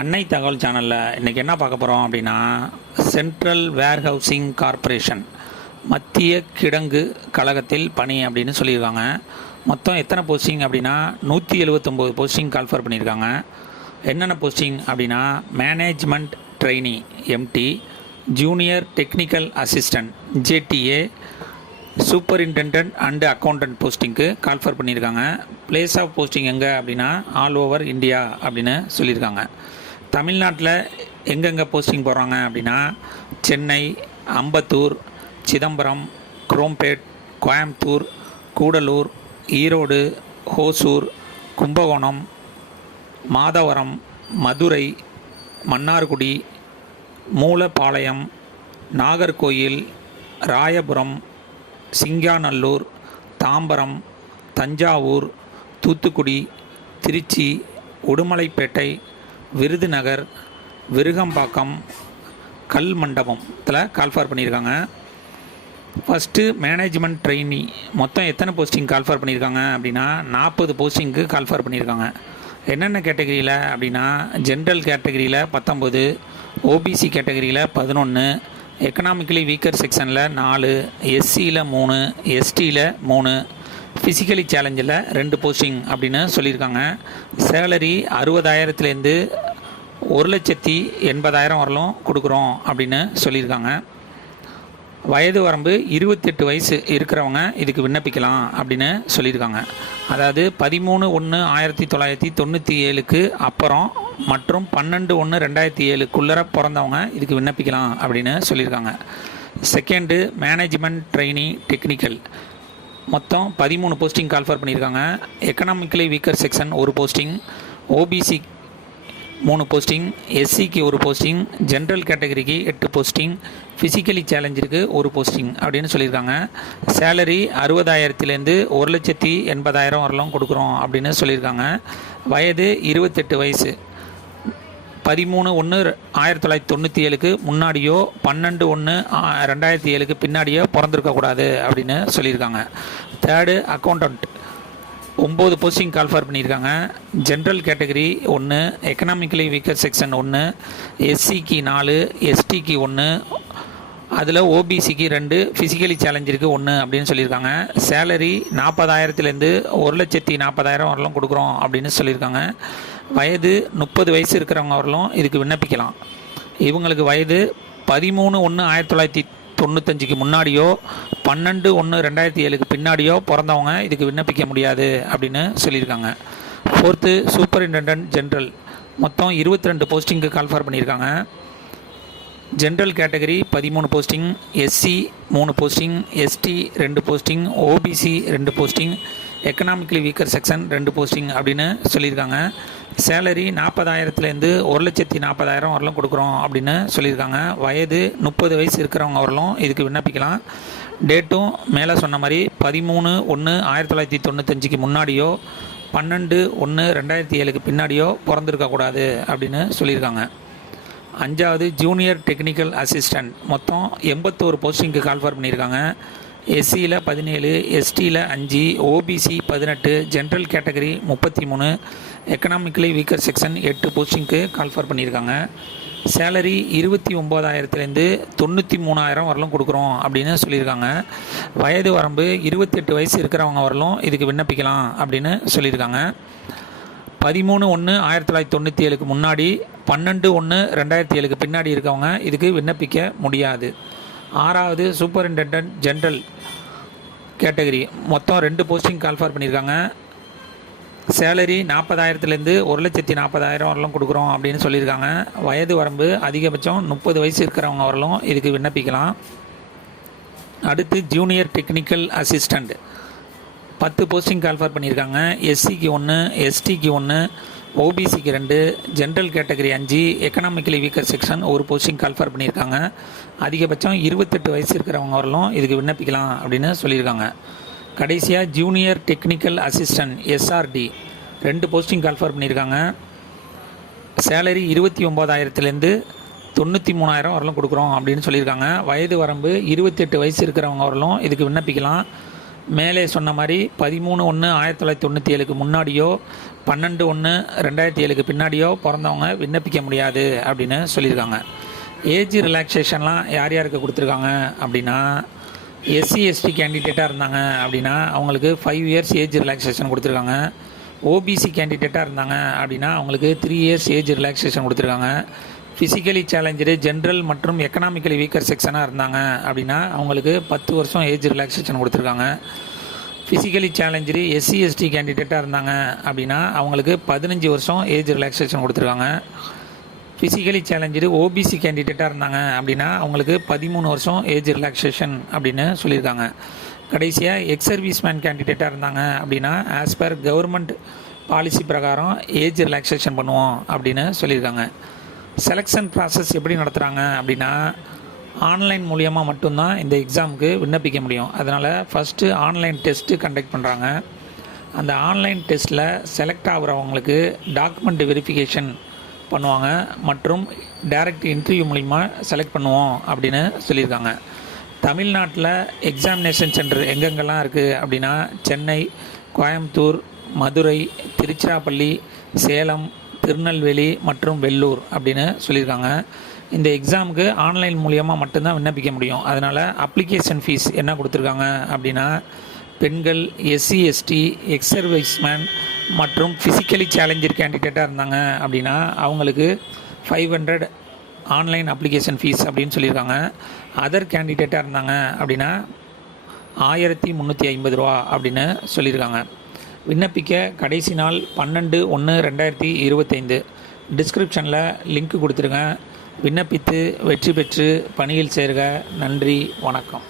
அன்னை தகவல் சேனலில் இன்றைக்கி என்ன பார்க்க போகிறோம் அப்படின்னா, சென்ட்ரல் வேர்ஹவுசிங் கார்ப்பரேஷன் மத்திய கிடங்கு கழகத்தில் பணி அப்படின்னு சொல்லியிருக்காங்க. மொத்தம் எத்தனை போஸ்டிங் அப்படின்னா 179 போஸ்டிங் கால்ஃபர் பண்ணியிருக்காங்க. என்னென்ன போஸ்டிங் அப்படின்னா, management trainee MT, junior technical assistant JTA, superintendent and accountant போஸ்டிங்க்கு கால்ஃபர் பண்ணியிருக்காங்க. பிளேஸ் ஆஃப் போஸ்டிங் எங்கே அப்படின்னா ஆல் ஓவர் இந்தியா அப்படின்னு சொல்லியிருக்காங்க. தமிழ்நாட்டில் எங்கெங்கே போஸ்டிங் போடுறாங்க அப்படின்னா, சென்னை, அம்பத்தூர், சிதம்பரம், குரோம்பேட், கோயம்புத்தூர், கூடலூர், ஈரோடு, ஹோசூர், கும்பகோணம், மாதவரம், மதுரை, மன்னார்குடி, மூலப்பாளையம், நாகர்கோயில், ராயபுரம், சிங்காநல்லூர், தாம்பரம், தஞ்சாவூர், தூத்துக்குடி, திருச்சி, உடுமலைப்பேட்டை, விருதுநகர், விருகம்பாக்கம், கல்மண்டபத்தில் கால்ஃபார் பண்ணியிருக்காங்க. ஃபஸ்ட்டு மேனேஜ்மெண்ட் ட்ரெயினி மொத்தம் எத்தனை போஸ்டிங் கால்ஃபார் பண்ணியிருக்காங்க அப்படின்னா 40 போஸ்டிங்க்கு கால்ஃபார் பண்ணியிருக்காங்க. என்னென்ன கேட்டகரியில் அப்படின்னா, ஜென்ரல் கேட்டகரியில் 19, ஓபிசி கேட்டகரியில் 11, எக்கனாமிக்கலி வீக்கர் செக்ஷனில் 4, எஸ்சியில் 3, எஸ்டியில் 3, ஃபிசிக்கலி சேலஞ்சில் 2 போஸ்டிங் அப்படின்னு சொல்லியிருக்காங்க. சேலரி 60,000லேருந்து 1,80,000 வரலும் கொடுக்குறோம் அப்படின்னு சொல்லியிருக்காங்க. வயது வரம்பு 28 வயசு இருக்கிறவங்க இதுக்கு விண்ணப்பிக்கலாம் அப்படின்னு சொல்லியிருக்காங்க. அதாவது 13/1/1997க்கு அப்புறம் மற்றும் 12/1/2007க்குள்ளே பிறந்தவங்க இதுக்கு விண்ணப்பிக்கலாம் அப்படின்னு சொல்லியிருக்காங்க. செகண்டு, மேனேஜ்மெண்ட் ட்ரெயினி டெக்னிக்கல் மொத்தம் 13 போஸ்டிங் கால்ஃபர் பண்ணியிருக்காங்க. Economically weaker section 1 posting, OBC 3 posting, எஸ்சிக்கு 1 போஸ்டிங், ஜென்ரல் கேட்டகரிக்கு 8 போஸ்டிங், ஃபிசிக்கலி சேலஞ்சிற்கு 1 போஸ்டிங் அப்படின்னு சொல்லியிருக்காங்க. சேலரி 60,000லேருந்து 1,80,000 வரலாம் கொடுக்குறோம் அப்படின்னு சொல்லியிருக்காங்க. வயது 28 வயசு, 13/1/1997க்கு முன்னாடியோ 12/1/2007க்கு பின்னாடியோ பிறந்திருக்கக்கூடாது அப்படின்னு சொல்லியிருக்காங்க. தேர்டு, அக்கௌண்டன்ட் 9 போஸ்டிங் கால்ஃபார் பண்ணியிருக்காங்க. General category 1, economically weaker section 1, எஸ்சிக்கு 4, எஸ்டிக்கு 1, அதில் ஓபிசிக்கு 2, ஃபிசிக்கலி சேலஞ்சிற்கு 1 அப்படின்னு சொல்லியிருக்காங்க. சேலரி 40,000லேருந்து 1,40,000 வரலாம் கொடுக்குறோம் அப்படின்னு சொல்லியிருக்காங்க. வயது 30 வயசு இருக்கிறவங்க வரலும் இதுக்கு விண்ணப்பிக்கலாம். இவங்களுக்கு வயது 13/1/1995க்கு முன்னாடியோ 12/1/2007க்கு பின்னாடியோ பிறந்தவங்க இதுக்கு விண்ணப்பிக்க முடியாது அப்படின்னு சொல்லியிருக்காங்க. ஃபோர்த்து, சூப்பரிண்டெண்டன்ட் ஜென்ரல் மொத்தம் 22 போஸ்டிங்க்கு கால்ஃபார் பண்ணியிருக்காங்க. General category 13 posting, SC 3 posting, ST 2 posting, OBC 2 posting, economically weaker section 2 posting அப்படின்னு சொல்லியிருக்காங்க. சேலரி 40,000லேருந்து 1,40,000 வரலாம் கொடுக்குறோம் அப்படின்னு சொல்லியிருக்காங்க. வயது 30 வயசு இருக்கிறவங்க வரலாம் இதுக்கு விண்ணப்பிக்கலாம். டேட்டும் மேலே சொன்ன மாதிரி 13/1/1995க்கு முன்னாடியோ 12/1/2007க்கு பின்னாடியோ பிறந்திருக்கக்கூடாது அப்படின்னு சொல்லியிருக்காங்க. அஞ்சாவது, ஜூனியர் டெக்னிக்கல் அசிஸ்டன்ட் மொத்தம் 81 போஸ்டிங்க்கு கால்ஃபார் பண்ணியிருக்காங்க. எஸ்சியில் 17, எஸ்டியில் 5, OBC 18, general category 33, economically weaker section 8 போஸ்டிங்க்கு கால்ஃபார் பண்ணியிருக்காங்க. சேலரி 29,000லேருந்து 93,000 வரலும் கொடுக்குறோம் அப்படின்னு சொல்லியிருக்காங்க. வயது வரம்பு 28 வயசு இருக்கிறவங்க வரலும் இதுக்கு விண்ணப்பிக்கலாம் அப்படின்னு சொல்லியிருக்காங்க. 13/1/1997க்கு முன்னாடி 12/1/2007க்கு பின்னாடி இருக்கவங்க இதுக்கு விண்ணப்பிக்க முடியாது. ஆறாவது, சூப்பரிண்டெண்டன்ட் ஜென்ரல் கேட்டகரி மொத்தம் 2 போஸ்டிங் கால்ஃபார் பண்ணியிருக்காங்க. சேலரி 40,000லேருந்து 1,40,000 வரலாம் கொடுக்குறோம் அப்படின்னு சொல்லியிருக்காங்க. வயது வரம்பு அதிகபட்சம் 30 வயசு இருக்கிறவங்க வரலாம் இதுக்கு விண்ணப்பிக்கலாம். அடுத்து, junior technical assistant 10 posting call for பண்ணியிருக்காங்க. எஸ்சிக்கு 1, எஸ்டிக்கு 1, ஓபிசிக்கு 2, general category 5, economically weaker section 1 posting call for பண்ணியிருக்காங்க. அதிகபட்சம் 28 வயசு இருக்கிறவங்க வரலாம் இதுக்கு விண்ணப்பிக்கலாம் அப்படின்னு சொல்லியிருக்காங்க. கடைசியாக, junior technical assistant SRT 2 posting call for பண்ணியிருக்காங்க. சேலரி 29,000லேருந்து 93,000 வரலாம் கொடுக்குறோம் அப்படின்னு சொல்லியிருக்காங்க. வயது வரம்பு 28 வயசு இருக்கிறவங்க வரலாம் இதுக்கு விண்ணப்பிக்கலாம். மேலே சொன்ன மாதிரி 13/1/1997க்கு முன்னாடியோ 12/1/2007க்கு பின்னாடியோ பிறந்தவங்க விண்ணப்பிக்க முடியாது அப்படின்னு சொல்லியிருக்காங்க. ஏஜ் ரிலாக்ஸேஷன்லாம் யார் யாருக்கு கொடுத்துருக்காங்க அப்படின்னா, எஸ்சி எஸ்டி கேண்டிடேட்டாக இருந்தாங்க அப்படின்னா அவங்களுக்கு 5 இயர்ஸ் ஏஜ் ரிலாக்ஸேஷன் கொடுத்துருக்காங்க. ஓபிசி கேண்டிடேட்டாக இருந்தாங்க அப்படின்னா அவங்களுக்கு 3 இயர்ஸ் ஏஜ் ரிலாக்ஸேஷன் கொடுத்துருக்காங்க. ஃபிசிக்கலி சேலஞ்சரு ஜென்ரல் மற்றும் எக்கனாமிக்கலி வீக்கர் செக்ஷனாக இருந்தாங்க அப்படின்னா அவங்களுக்கு 10 வருஷம் ஏஜ் ரிலாக்ஸேஷன் கொடுத்துருக்காங்க. ஃபிசிக்கலி சேலஞ்சரு எஸ்சி எஸ்டி கேண்டிடேட்டாக இருந்தாங்க அப்படின்னா அவங்களுக்கு 15 வருஷம் ஏஜ் ரிலாக்ஸேஷன் கொடுத்துருக்காங்க. ஃபிசிக்கலி சேலஞ்சரு ஓபிசி கேண்டிடேட்டாக இருந்தாங்க அப்படின்னா அவங்களுக்கு 13 வருஷம் ஏஜ் ரிலாக்ஸேஷன் அப்படின்னு சொல்லியிருக்காங்க. கடைசியாக எக்ஸ் சர்வீஸ்மேன் கேண்டிடேட்டாக இருந்தாங்க அப்படின்னா ஆஸ் பர் கவர்மெண்ட் பாலிசி பிரகாரம் ஏஜ் ரிலாக்ஸேஷன் பண்ணுவோம் அப்படின்னு சொல்லியிருக்காங்க. செலெக்ஷன் ப்ராசஸ் எப்படி நடத்துகிறாங்க அப்படின்னா, ஆன்லைன் மூலியமாக மட்டும்தான் இந்த எக்ஸாமுக்கு விண்ணப்பிக்க முடியும். அதனால் ஃபஸ்ட்டு ஆன்லைன் டெஸ்ட்டு கண்டக்ட் பண்ணுறாங்க. அந்த ஆன்லைன் டெஸ்ட்டில் செலக்ட் ஆகிறவங்களுக்கு டாக்குமெண்ட் வெரிஃபிகேஷன் பண்ணுவாங்க மற்றும் டைரக்ட் இன்டர்வியூ மூலிமா செலக்ட் பண்ணுவோம் அப்படின்னு சொல்லியிருக்காங்க. தமிழ்நாட்டில் எக்ஸாமினேஷன் சென்டர் எங்கெங்கெல்லாம் இருக்குது அப்படின்னா, சென்னை, கோயம்புத்தூர், மதுரை, திருச்சிராப்பள்ளி, சேலம், திருநெல்வேலி மற்றும் வெள்ளூர் அப்படின்னு சொல்லியிருக்காங்க. இந்த எக்ஸாமுக்கு ஆன்லைன் மூலியமாக மட்டும்தான் விண்ணப்பிக்க முடியும். அதனால் அப்ளிகேஷன் ஃபீஸ் என்ன கொடுத்துருக்காங்க அப்படின்னா, பெண்கள், எஸ்சி எஸ்டி, எக்ஸ் சர்வீஸ்மேன் மற்றும் ஃபிசிக்கலி சேலஞ்சர் கேண்டிடேட்டாக இருந்தாங்க அப்படின்னா அவங்களுக்கு 500 ஆன்லைன் அப்ளிகேஷன் ஃபீஸ் அப்படின்னு சொல்லியிருக்காங்க. அதர் கேண்டிடேட்டாக இருந்தாங்க அப்படின்னா 1350 ரூபா அப்படின்னு சொல்லியிருக்காங்க. விண்ணப்பிக்க கடைசி நாள் 12/1/2025. டிஸ்கிரிப்ஷனில் லிங்க் கொடுத்துருங்க. விண்ணப்பித்து வெற்றி பெற்று பணியில் சேர்க. நன்றி, வணக்கம்.